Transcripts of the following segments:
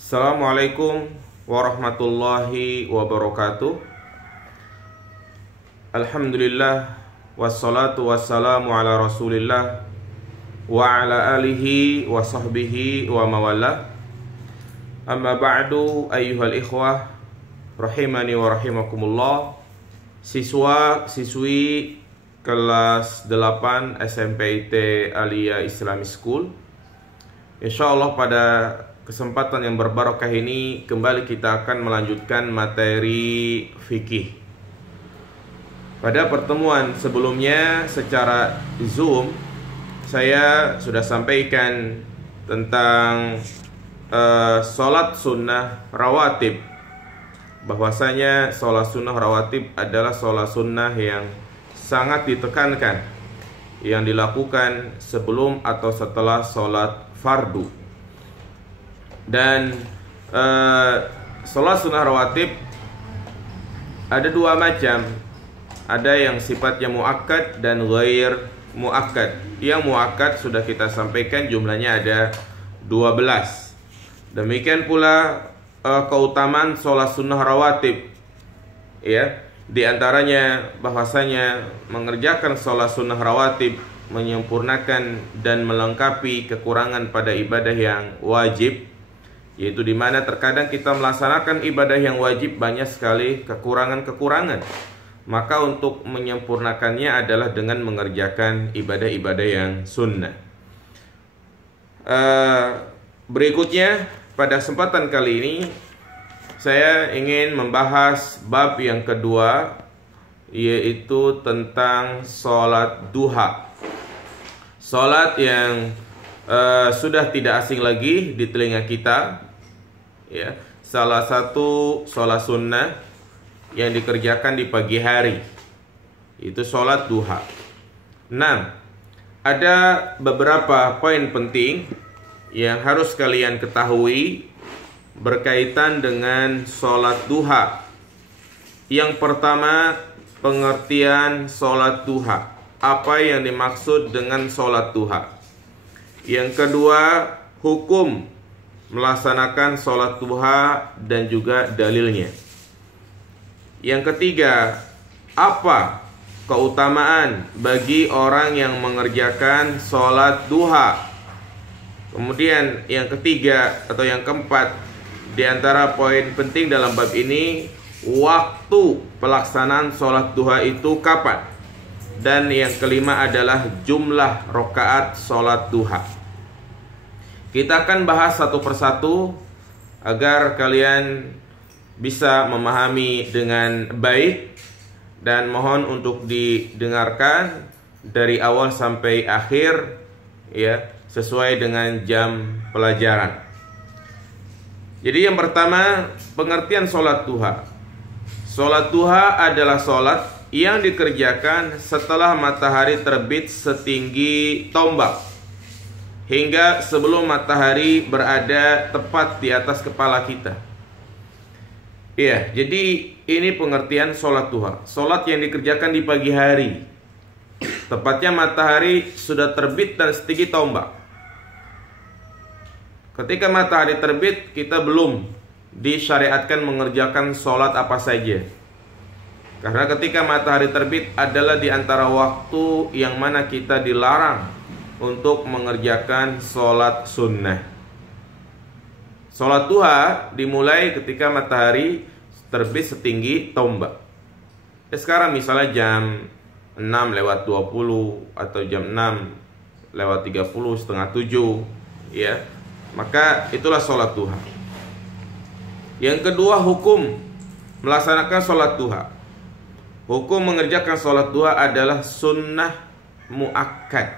Assalamualaikum warahmatullahi wabarakatuh. Alhamdulillah, wassalatu wassalamu ala rasulillah wa ala alihi wa sahbihi wa mawala. Amma ba'du, ayyuhal ikhwah rahimani wa rahimakumullah. Siswa-siswi kelas 8 SMPIT Aliyah Islamic School, insyaallah pada kesempatan yang berbarokah ini kembali kita akan melanjutkan materi fikih. Pada pertemuan sebelumnya secara Zoom saya sudah sampaikan tentang sholat sunnah rawatib, bahwasanya sholat sunnah rawatib adalah sholat sunnah yang sangat ditekankan, yang dilakukan sebelum atau setelah sholat fardu. Dan sholat sunnah rawatib ada dua macam. Ada yang sifatnya muakkad dan ghair muakkad. Yang muakkad sudah kita sampaikan, jumlahnya ada 12. Demikian pula keutamaan sholat sunnah rawatib, ya. Di antaranya bahwasanya mengerjakan sholat sunnah rawatib menyempurnakan dan melengkapi kekurangan pada ibadah yang wajib, yaitu dimana terkadang kita melaksanakan ibadah yang wajib banyak sekali kekurangan-kekurangan. Maka untuk menyempurnakannya adalah dengan mengerjakan ibadah-ibadah yang sunnah. Berikutnya pada kesempatan kali ini saya ingin membahas bab yang kedua, yaitu tentang sholat duha. Sholat yang sudah tidak asing lagi di telinga kita, ya. Salah satu sholat sunnah yang dikerjakan di pagi hari itu sholat duha. Nah, ada beberapa poin penting yang harus kalian ketahui berkaitan dengan sholat duha. Yang pertama, pengertian sholat duha. Apa yang dimaksud dengan sholat duha? Yang kedua, hukum melaksanakan sholat duha dan juga dalilnya. Yang ketiga, apa keutamaan bagi orang yang mengerjakan sholat duha? Kemudian yang ketiga atau yang keempat, di antara poin penting dalam bab ini, waktu pelaksanaan sholat duha itu kapan? Dan yang kelima adalah jumlah rakaat sholat duha. Kita akan bahas satu persatu agar kalian bisa memahami dengan baik, dan mohon untuk didengarkan dari awal sampai akhir, ya, sesuai dengan jam pelajaran. Jadi yang pertama, pengertian sholat duha. Sholat duha adalah sholat yang dikerjakan setelah matahari terbit setinggi tombak hingga sebelum matahari berada tepat di atas kepala kita. Iya, jadi ini pengertian sholat duha. Sholat yang dikerjakan di pagi hari, tepatnya matahari sudah terbit dan setinggi tombak. Ketika matahari terbit, kita belum disyariatkan mengerjakan sholat apa saja. Karena ketika matahari terbit adalah di antara waktu yang mana kita dilarang untuk mengerjakan sholat sunnah. Sholat duha dimulai ketika matahari terbit setinggi tombak. Sekarang misalnya jam 6:20 atau jam 6:30, setengah 7, ya, maka itulah sholat duha. Yang kedua, hukum melaksanakan sholat duha. Hukum mengerjakan sholat duha adalah sunnah muakkad,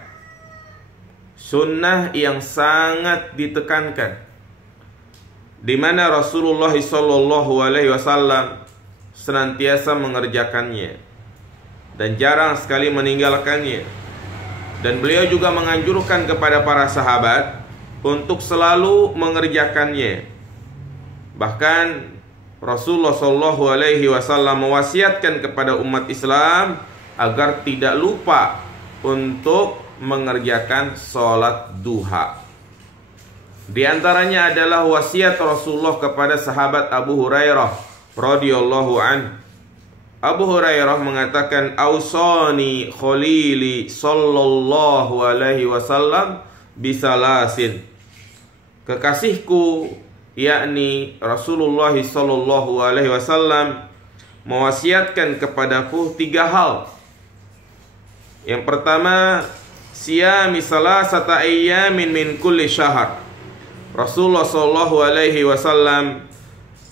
sunnah yang sangat ditekankan, di mana Rasulullah SAW senantiasa mengerjakannya dan jarang sekali meninggalkannya. Dan beliau juga menganjurkan kepada para sahabat untuk selalu mengerjakannya. Bahkan Rasulullah SAW mewasiatkan kepada umat Islam agar tidak lupa untuk mengerjakan sholat duha. Di antaranya adalah wasiat Rasulullah kepada sahabat Abu Hurairah radhiyallahu an. Abu Hurairah mengatakan, "Ausani khalili sallallahu alaihi wasallam bisalasin." Kekasihku, yakni Rasulullah sallallahu alaihi wasallam, mewasiatkan kepadaku 3 hal. Yang pertama, siyami salasata ayyamin min kulli syahr. Rasulullah sallallahu alaihi wasallam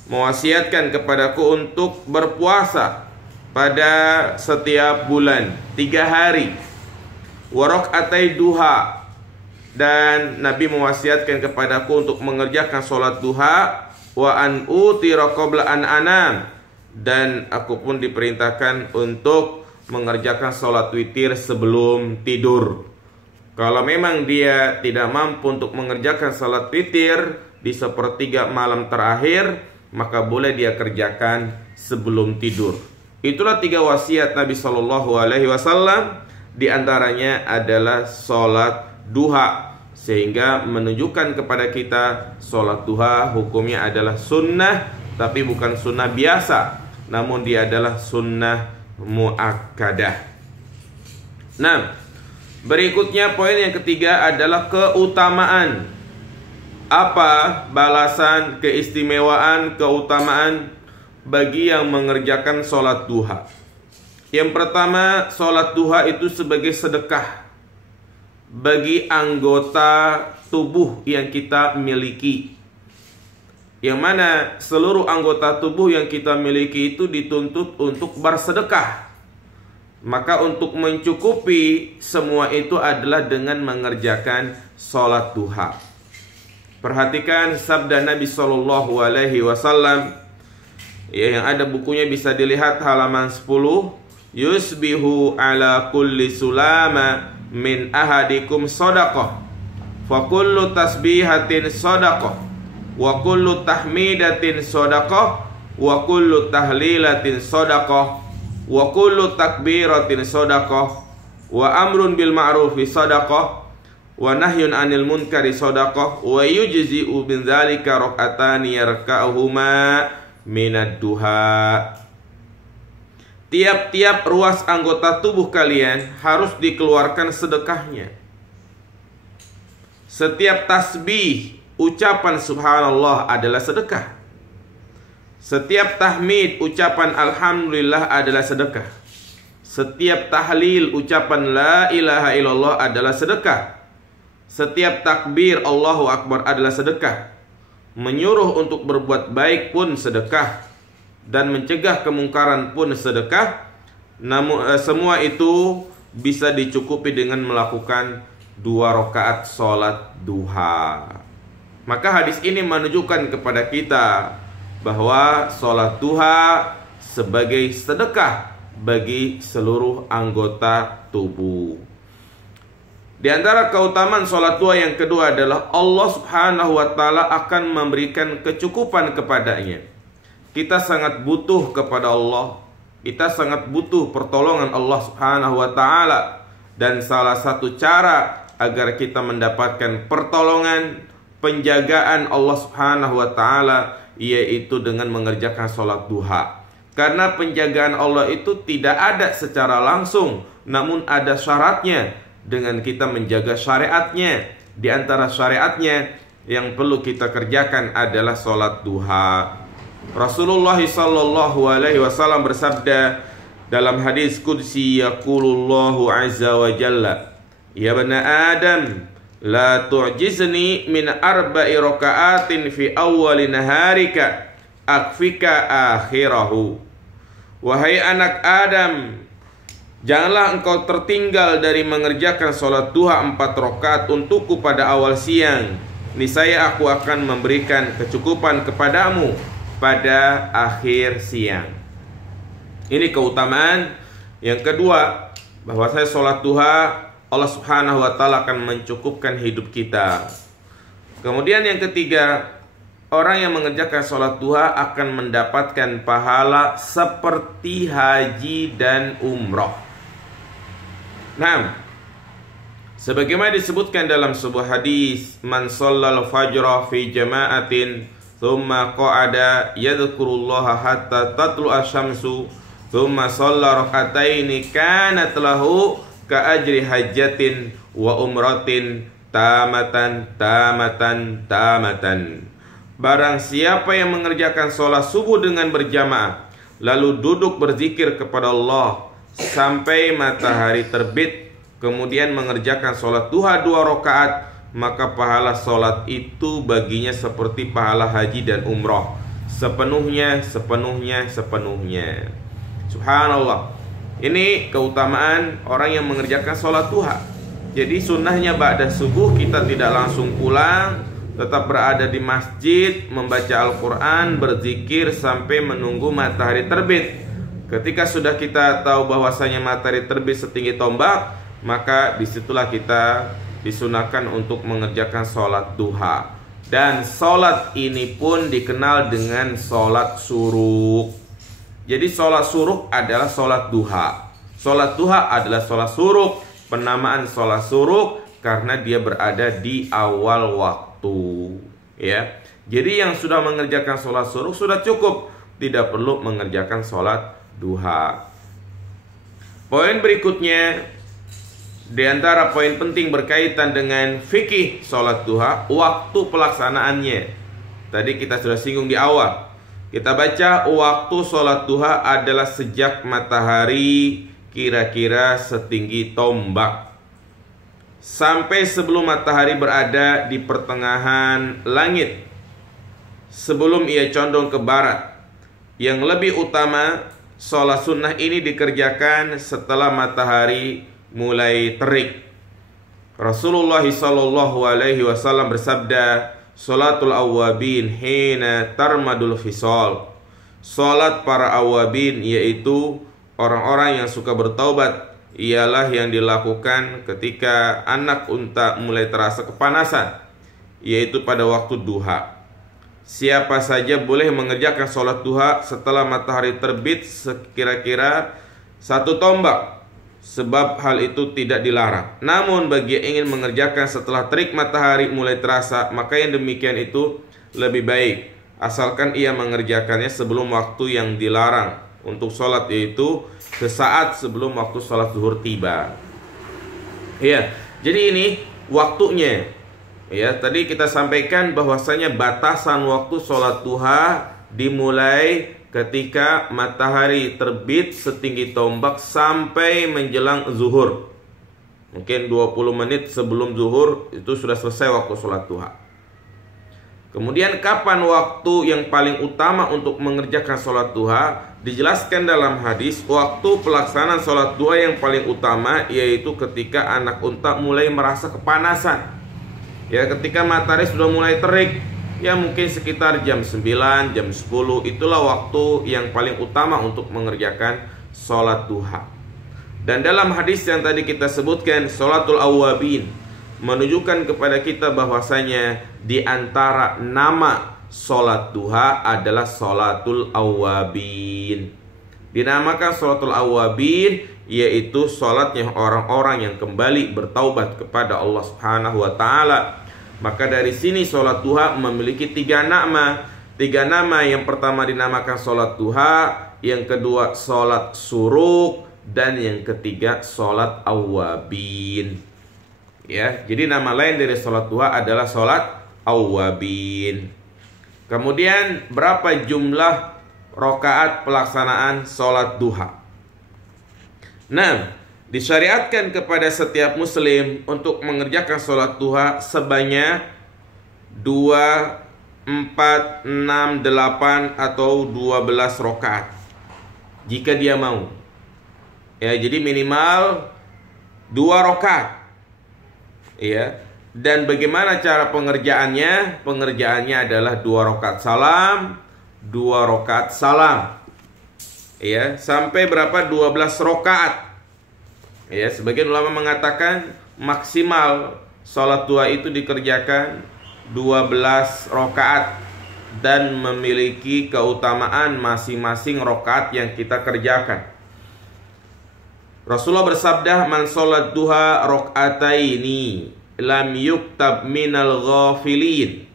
mewasiatkan kepadaku untuk berpuasa pada setiap bulan 3 hari. Wa rak'atai duha, dan Nabi mewasiatkan kepadaku untuk mengerjakan sholat duha. Wa an utira qabla an anam, dan aku pun diperintahkan untuk mengerjakan sholat witir sebelum tidur. Kalau memang dia tidak mampu untuk mengerjakan salat witir di sepertiga malam terakhir, maka boleh dia kerjakan sebelum tidur. Itulah 3 wasiat Nabi Shallallahu Alaihi Wasallam. Di antaranya adalah salat duha, sehingga menunjukkan kepada kita salat duha hukumnya adalah sunnah, tapi bukan sunnah biasa, namun dia adalah sunnah muakkadah. Nah, berikutnya poin yang ketiga adalah keutamaan. Apa balasan, keistimewaan, keutamaan bagi yang mengerjakan sholat duha? Yang pertama, sholat duha itu sebagai sedekah bagi anggota tubuh yang kita miliki, yang mana seluruh anggota tubuh yang kita miliki itu dituntut untuk bersedekah. Maka untuk mencukupi semua itu adalah dengan mengerjakan sholat duha. Perhatikan sabda Nabi Shallallahu Alaihi Wasallam, yang ada bukunya bisa dilihat halaman 10. Yusbihu ala kulli sulama min ahadikum sadaqah, fa kullu tasbihatin sadaqah, wa kullu tahmidatin sadaqah, wa kullu tahlilatin sadaqah, wa kullu takbiratin sadaqah, wa amrun bil ma'rufi sadaqah, wa nahyun 'anil munkari sadaqah, wa yujzi'u bin dzalika rak'atani yarka'uhuma minad duha. Tiap-tiap ruas anggota tubuh kalian harus dikeluarkan sedekahnya. Setiap tasbih, ucapan subhanallah adalah sedekah. Setiap tahmid, ucapan alhamdulillah adalah sedekah. Setiap tahlil, ucapan la ilaha illallah adalah sedekah. Setiap takbir Allahu Akbar adalah sedekah. Menyuruh untuk berbuat baik pun sedekah, dan mencegah kemungkaran pun sedekah. Namun semua itu bisa dicukupi dengan melakukan 2 rakaat sholat duha. Maka hadis ini menunjukkan kepada kita bahwa sholat duha sebagai sedekah bagi seluruh anggota tubuh. Di antara keutamaan sholat duha yang kedua adalah Allah Subhanahu wa Ta'ala akan memberikan kecukupan kepadanya. Kita sangat butuh kepada Allah, kita sangat butuh pertolongan Allah Subhanahu wa Ta'ala, dan salah satu cara agar kita mendapatkan pertolongan, penjagaan Allah Subhanahu wa Ta'ala, yaitu dengan mengerjakan sholat duha. Karena penjagaan Allah itu tidak ada secara langsung, namun ada syaratnya dengan kita menjaga syariatnya. Di antara syariatnya yang perlu kita kerjakan adalah sholat duha. Rasulullah sallallahu alaihi wasallam bersabda dalam hadis qudsi, yaqulullahu azza wa jalla, ya bani Adam, la tu'jizni min arba'i raka'atin fi awwali naharika akfika akhirahu. Wahai anak Adam, janganlah engkau tertinggal dari mengerjakan sholat duha 4 rakaat untukku pada awal siang. Niscaya aku akan memberikan kecukupan kepadamu pada akhir siang. Ini keutamaan yang kedua, bahwa saya sholat duha, Allah Subhanahu wa Ta'ala akan mencukupkan hidup kita. Kemudian yang ketiga, orang yang mengerjakan sholat duha akan mendapatkan pahala seperti haji dan umroh. Nah, Sebagaimana disebutkan dalam sebuah hadis, man shallal fajra fi jama'atin thumma qa'ada yadhkurullaha hatta tatlu'a syamsu thumma shalla rak'ataini kanat lahu ka ajri hajjatin wa umratin tamatan. Barang siapa yang mengerjakan sholat subuh dengan berjamaah, lalu duduk berzikir kepada Allah sampai matahari terbit, kemudian mengerjakan sholat duha 2 rakaat, maka pahala sholat itu baginya seperti pahala haji dan umroh, sepenuhnya. Subhanallah. Ini keutamaan orang yang mengerjakan sholat duha. Jadi sunnahnya ba'da subuh kita tidak langsung pulang, tetap berada di masjid, membaca Al-Quran, berzikir sampai menunggu matahari terbit. Ketika sudah kita tahu bahwasanya matahari terbit setinggi tombak, maka disitulah kita disunahkan untuk mengerjakan sholat duha. Dan sholat ini pun dikenal dengan sholat suruk. Jadi sholat suruk adalah sholat duha. Sholat duha adalah sholat suruk. Penamaan sholat suruk karena dia berada di awal waktu, ya. Jadi yang sudah mengerjakan sholat suruk sudah cukup, tidak perlu mengerjakan sholat duha. Poin berikutnya, di antara poin penting berkaitan dengan fikih sholat duha, waktu pelaksanaannya. Tadi kita sudah singgung di awal. Kita baca waktu sholat duha adalah sejak matahari kira-kira setinggi tombak sampai sebelum matahari berada di pertengahan langit, sebelum ia condong ke barat. Yang lebih utama, sholat sunnah ini dikerjakan setelah matahari mulai terik. Rasulullah SAW bersabda, sholatul awwabin hina tarmadul fisal. Sholat para awwabin, yaitu orang-orang yang suka bertaubat, ialah yang dilakukan ketika anak unta mulai terasa kepanasan, yaitu pada waktu duha. Siapa saja boleh mengerjakan sholat duha setelah matahari terbit sekira-kira 1 tombak, sebab hal itu tidak dilarang. Namun bagi yang ingin mengerjakan setelah terik matahari mulai terasa, maka yang demikian itu lebih baik, asalkan ia mengerjakannya sebelum waktu yang dilarang untuk sholat, yaitu sesaat sebelum waktu sholat zuhur tiba. Ya, jadi ini waktunya. Ya, tadi kita sampaikan bahwasanya batasan waktu sholat duha dimulai ketika matahari terbit setinggi tombak sampai menjelang zuhur. Mungkin 20 menit sebelum zuhur itu sudah selesai waktu sholat duha. Kemudian kapan waktu yang paling utama untuk mengerjakan sholat duha? Dijelaskan dalam hadis, waktu pelaksanaan sholat duha yang paling utama yaitu ketika anak unta mulai merasa kepanasan. Ya, ketika matahari sudah mulai terik, ya mungkin sekitar jam 9, jam 10, itulah waktu yang paling utama untuk mengerjakan sholat duha. Dan dalam hadis yang tadi kita sebutkan, sholatul awwabin, menunjukkan kepada kita bahwasanya di antara nama sholat duha adalah sholatul awwabin. Dinamakan sholatul awwabin, yaitu sholatnya orang-orang yang kembali bertaubat kepada Allah Subhanahu wa ta'ala. Maka dari sini sholat duha memiliki 3 nama. 3 nama, yang pertama dinamakan sholat duha, yang kedua sholat suruk, dan yang ketiga sholat awwabin. Ya, jadi nama lain dari sholat duha adalah sholat awwabin. Kemudian berapa jumlah rakaat pelaksanaan sholat duha? Nah, disyariatkan kepada setiap muslim untuk mengerjakan sholat duha sebanyak 2, 4, 6, 8 atau 12 rakaat jika dia mau. Ya, jadi minimal 2 rakaat. Ya. Dan bagaimana cara pengerjaannya? Pengerjaannya adalah 2 rakaat salam, 2 rakaat salam. Ya, sampai berapa? 12 rakaat. Ya, sebagian ulama mengatakan maksimal sholat duha itu dikerjakan 12 rakaat dan memiliki keutamaan masing-masing rakaat yang kita kerjakan. Rasulullah bersabda, "Man sholat duha rok'ataini lam yuktab minal ghafilin."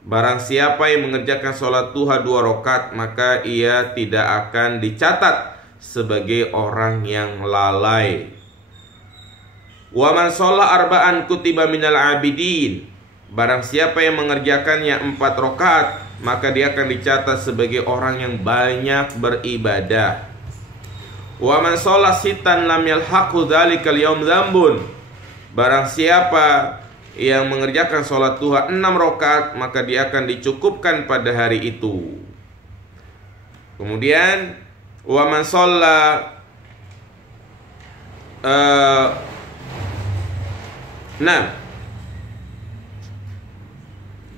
Barang siapa yang mengerjakan sholat duha 2 rakaat, maka ia tidak akan dicatat sebagai orang yang lalai. Wa man sholla arba'an kutiba minal abidin. Barang siapa yang mengerjakannya 4 rakaat, maka dia akan dicatat sebagai orang yang banyak beribadah. Wa man sholla sitan lam yalhaqu dzalikal yaum dzambun. Barang siapa yang mengerjakan sholat duha 6 rakaat, maka dia akan dicukupkan pada hari itu. Kemudian wa man sholla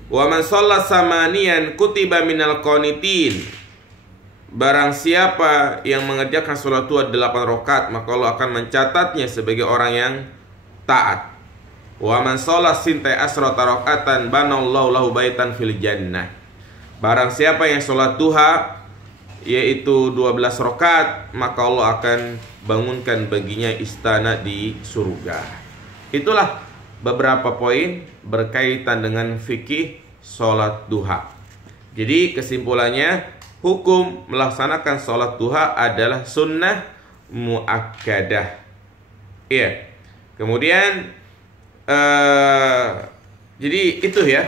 wa man sholla samanian kutiba minal qanitin. Barang siapa yang mengerjakan sholat duha 8 rakaat, maka Allah akan mencatatnya sebagai orang yang taat. Wa man sholla sintai asrata rakaatan banallahu lahu baitan fil jannah. Barang siapa yang sholat duha yaitu 12 rakaat, maka Allah akan bangunkan baginya istana di surga. Itulah beberapa poin berkaitan dengan fikih sholat duha. Jadi kesimpulannya, hukum melaksanakan sholat duha adalah sunnah muakkadah. Iya. Kemudian jadi itu ya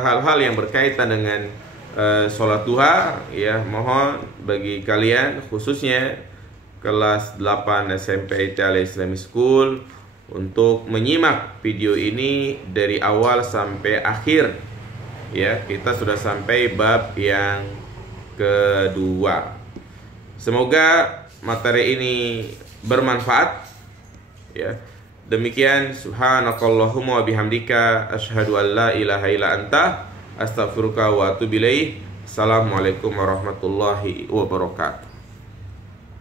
hal-hal yang berkaitan dengan sholat duha ya. Mohon bagi kalian khususnya kelas 8 SMP Italia Islamic School untuk menyimak video ini dari awal sampai akhir ya. Kita sudah sampai bab yang kedua. Semoga materi ini bermanfaat ya. Demikian, subhanakallahumma wa bihamdika asyhadu an la ilaha illa anta astaghfiruka wa atubu ilaik. Assalamualaikum warahmatullahi wabarakatuh.